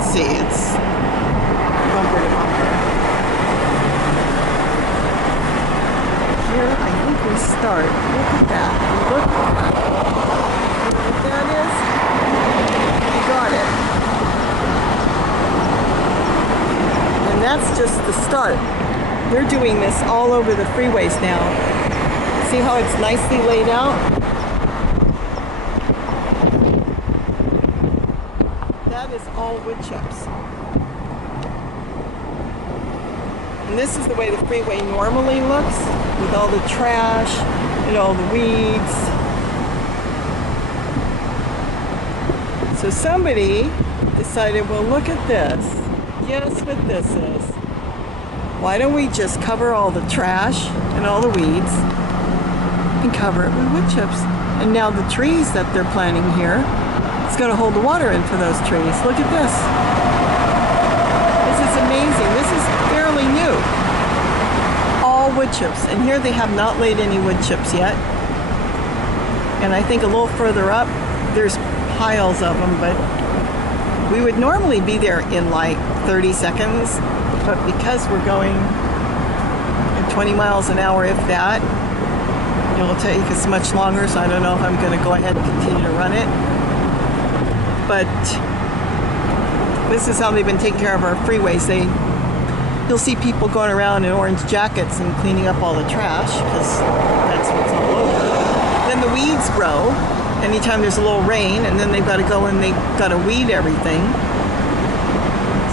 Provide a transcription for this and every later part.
can see. It's bumper to bumper. Here, I think we start. Look at that. Look at that. You know what that is? You got it. And that's just the start. They're doing this all over the freeways now. See how it's nicely laid out? That is all wood chips. And this is the way the freeway normally looks, with all the trash and all the weeds. So somebody decided, well, look at this. Guess what this is? Why don't we just cover all the trash and all the weeds and cover it with wood chips? And now the trees that they're planting here, it's going to hold the water in for those trees. Look at this. This is amazing. This is fairly new. All wood chips. And here they have not laid any wood chips yet. And I think a little further up, there's piles of them, but we would normally be there in like 30 seconds. But because we're going at 20 miles an hour, if that, it'll take us much longer, so I don't know if I'm going to go ahead and continue to run it. But this is how they've been taking care of our freeways. You'll see people going around in orange jackets and cleaning up all the trash, because that's what's all over. Then the weeds grow anytime there's a little rain, and then they've got to go and they've got to weed everything.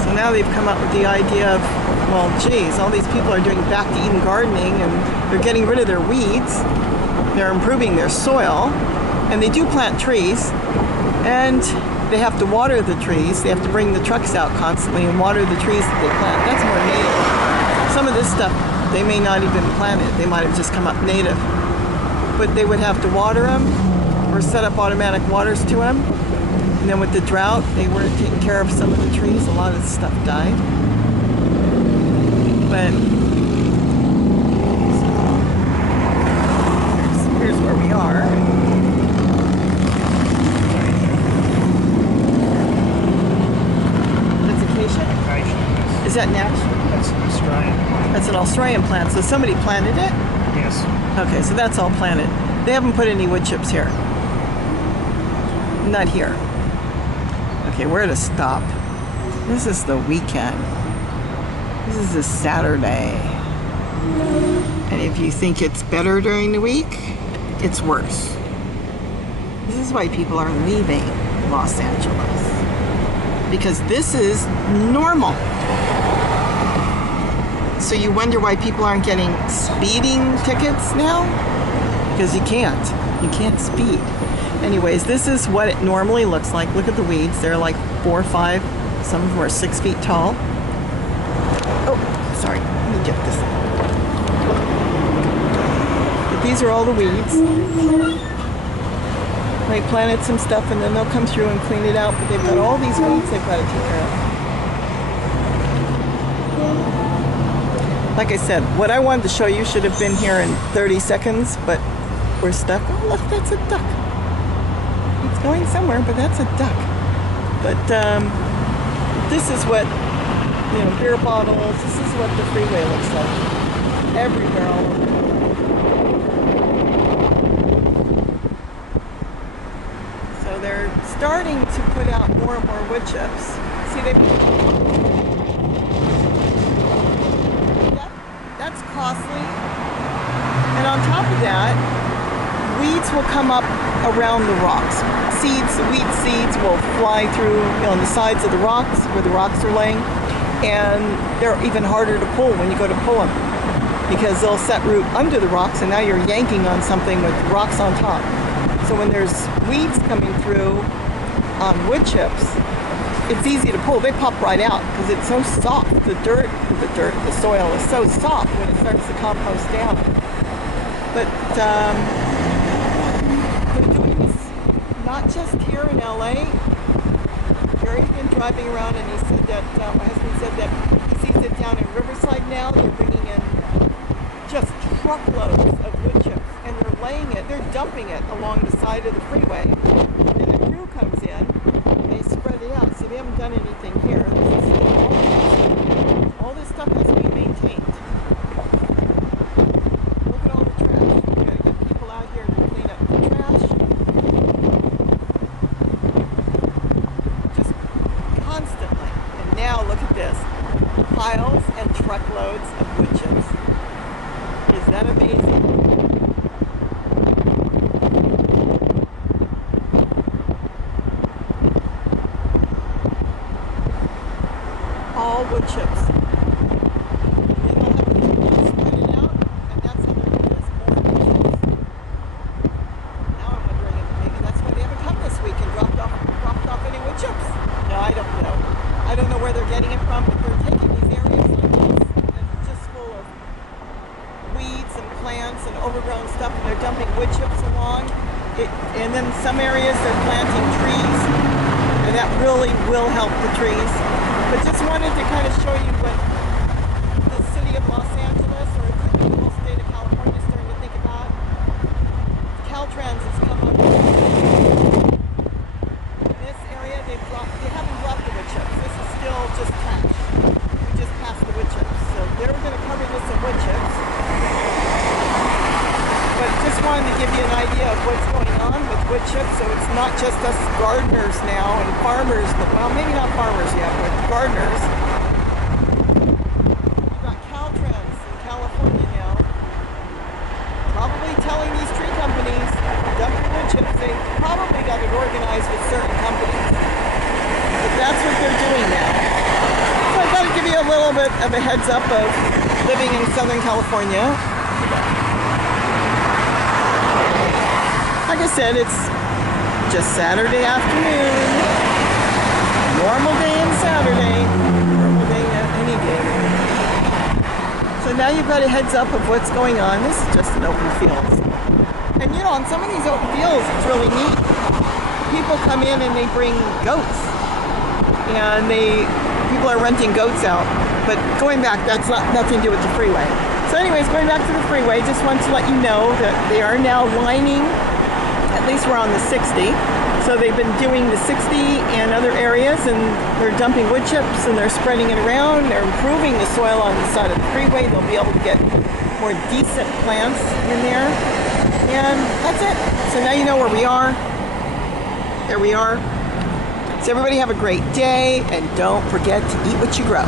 So now they've come up with the idea of, well, geez, all these people are doing back to Eden gardening, and they're getting rid of their weeds, they're improving their soil, and they do plant trees, and they have to water the trees. They have to bring the trucks out constantly and water the trees that they plant. That's more native. Some of this stuff, they may not even plant it. They might have just come up native. But they would have to water them or set up automatic waters to them. And then with the drought, they weren't taking care of some of the trees. A lot of the stuff died. But here's where we are. That's acacia? Is that natural? That's an Australian. That's an Australian plant. So somebody planted it? Yes. Okay, so that's all planted. They haven't put any wood chips here. Not here. Okay, where to stop? This is the weekend. This is a Saturday. And if you think it's better during the week, it's worse. This is why people are leaving Los Angeles. Because this is normal. So you wonder why people aren't getting speeding tickets now? Because you can't. You can't speed. Anyways, this is what it normally looks like. Look at the weeds. They're like 4 or 5. Some of them are 6 feet tall. Oh, sorry. Let me get this. But these are all the weeds. They planted some stuff and then they'll come through and clean it out. But they've got all these weeds they've got to take care of. Like I said, what I wanted to show you should have been here in 30 seconds, but we're stuck. Oh, look, that's a duck. It's going somewhere, but that's a duck. But this is what, you know, beer bottles, this is what the freeway looks like. Everywhere, all over. So they're starting to put out more and more wood chips. See, that's costly. And on top of that, weeds will come up around the rocks. Weed seeds will fly through, you know, on the sides of the rocks where the rocks are laying, and they're even harder to pull when you go to pull them because they'll set root under the rocks, and now you're yanking on something with rocks on top. So when there's weeds coming through on wood chips, it's easy to pull. They pop right out because it's so soft. The soil is so soft when it starts to compost down. But they're doing this not just here in LA. Gary's been driving around and he said that, my husband said that he sees it down in Riverside now. They're bringing in just truckloads of wood chips and they're dumping it along the side of the freeway. And then the crew comes in and they spread it out. So So they haven't done anything here. This is still all this stuff has to be maintained. Look at all the trash. We gotta get people out here to clean up the trash. Just constantly. And now look at this. Piles and truckloads of wood chips. Is that amazing? All wood chips. They don't have to spread it out, and that's how they're doing this, more wood chips. Now I'm wondering if maybe that's why they haven't come this week and dropped off any wood chips. No, I don't know. I don't know where they're getting it from, but they're taking these areas like this, and it's just full of weeds and plants and overgrown stuff, and they're dumping wood chips along. And then some areas they're planting trees, and that really will help the trees. But just wanted to kind of show you what the city of Los Angeles, or the whole state of California, is starting to think about. Caltrans has come up. In this area, they haven't dropped the wood chips. This is still just trash. We just passed the wood chips. So they're going to cover this in wood chips. But just wanted to give you an idea of what's going on with wood chips, so it's not just us gardeners now and farmers, well, maybe not farmers yet, but gardeners. You've got Caltrans in California now, probably telling these tree companies, dump your wood chips. They probably got it organized with certain companies, but that's what they're doing now. So I thought I'd give you a little bit of a heads up of living in Southern California. Like I said, it's just Saturday afternoon. Normal day and Saturday. Normal day any day. So now you've got a heads up of what's going on. This is just an open field. And you know, on some of these open fields, it's really neat. People come in and they bring goats. And people are renting goats out. But going back, that's nothing to do with the freeway. So anyways, going back to the freeway, just wanted to let you know that they are now lining. At least we're on the 60. So they've been doing the 60 and other areas, and they're dumping wood chips and they're spreading it around. They're improving the soil on the side of the freeway. They'll be able to get more decent plants in there. And that's it. So now you know where we are. There we are. So everybody have a great day, and don't forget to eat what you grow.